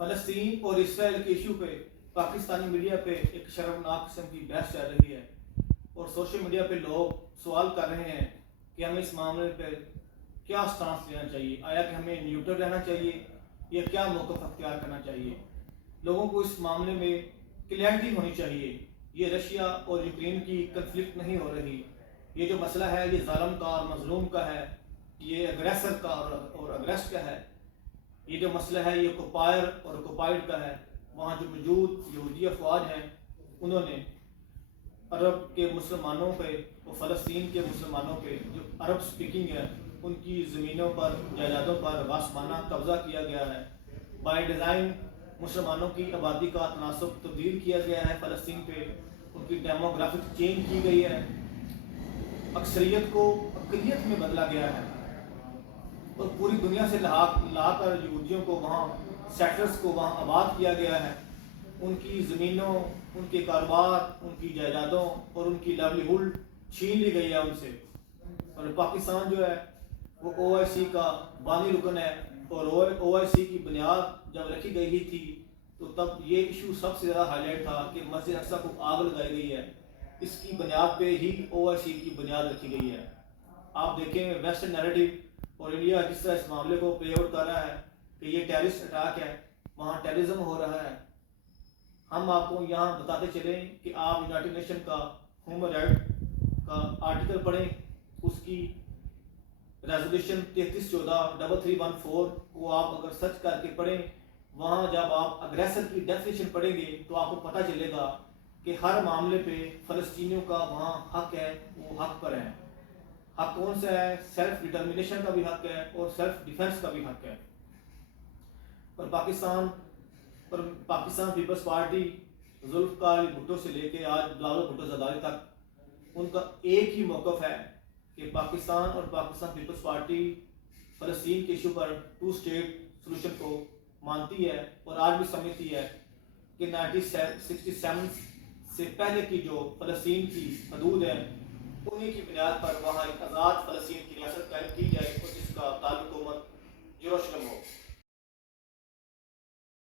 فلسطین اور اسرائیل کے ایشو پہ پاکستانی میڈیا پہ ایک شرمناک قسم کی بحث چل رہی ہے اور سوشل میڈیا پہ لوگ سوال کر رہے ہیں کہ ہمیں اس معاملے پہ کیا سٹانس لینا چاہیے، آیا کہ ہمیں نیوٹرل رہنا چاہیے یا کیا موقف اختیار کرنا چاہیے۔ لوگوں کو اس معاملے میں کلیئرٹی ہونی چاہیے۔ یہ رشیا اور یوکرین کی کنفلکٹ نہیں ہو رہی، یہ جو مسئلہ ہے یہ ظالم کا اور مظلوم کا ہے، یہ اگریسر کا اور اگریسٹ کا ہے۔ یہ جو مسئلہ ہے یہ اوکوپائر اور اوکوپائڈ کا ہے۔ وہاں جو موجود یہودی افواج ہیں انہوں نے عرب کے مسلمانوں پہ اور فلسطین کے مسلمانوں پہ جو عرب سپیکنگ ہے ان کی زمینوں پر، جائیدادوں پر غاصبانہ قبضہ کیا گیا ہے۔ بائی ڈیزائن مسلمانوں کی آبادی کا تناسب تبدیل کیا گیا ہے، فلسطین پہ ان کی ڈیموگرافک چینج کی گئی ہے، اکثریت کو اقلیت میں بدلا گیا ہے اور پوری دنیا سے لا کر یہودیوں کو وہاں سیٹلرز کو وہاں آباد کیا گیا ہے۔ ان کی زمینوں، ان کے کاروبار، ان کی جائیدادوں اور ان کی لائیولیہوڈ چھین لی گئی ہے ان سے۔ اور پاکستان جو ہے وہ او آئی سی کا بانی رکن ہے اور او آئی سی کی بنیاد جب رکھی گئی تھی تو تب یہ ایشو سب سے زیادہ ہائی لائٹ تھا کہ مسجد اقصیٰ کو آگ لگائی گئی ہے، اس کی بنیاد پہ ہی او آئی سی کی بنیاد رکھی گئی ہے۔ آپ دیکھیں ویسٹرن نیریٹو اور انڈیا جس طرح اس معاملے کو پلے آؤٹ کر رہا ہے کہ یہ ٹیررسٹ اٹیک ہے، وہاں ٹیررزم ہو رہا ہے۔ ہم آپ کو یہاں بتاتے چلیں کہ آپ یونائٹڈ نیشن کا ہیومن رائٹ کا آرٹیکل پڑھیں، اس کی ریزولوشن 3314 وہ آپ اگر سرچ کر کے پڑھیں، وہاں جب آپ اگریسر کی ڈیفینیشن پڑھیں گے تو آپ کو پتہ چلے گا کہ ہر معاملے پہ فلسطینیوں کا وہاں حق ہے، وہ حق پر ہے۔ حق کون سا ہے؟ سیلف ڈٹرمنیشن کا بھی حق ہے اور سیلف ڈیفنس کا بھی حق ہے۔ اور پاکستان پیپلز پارٹی ذوالفقار علی بھٹو سے لے کے آج بلاول بھٹو زرداری تک ان کا ایک ہی موقف ہے کہ پاکستان اور پاکستان پیپلز پارٹی فلسطین کے ایشو پر 2 اسٹیٹ سولوشن کو مانتی ہے اور آج بھی سمجھتی ہے کہ 1967 سے پہلے کی جو فلسطین کی حدود ہیں انہی کی بنیاد پر وہاں ایک آزاد فلسطین کی ریاست قائم کی جائے اور جس کا تعلق یروشلم ہو۔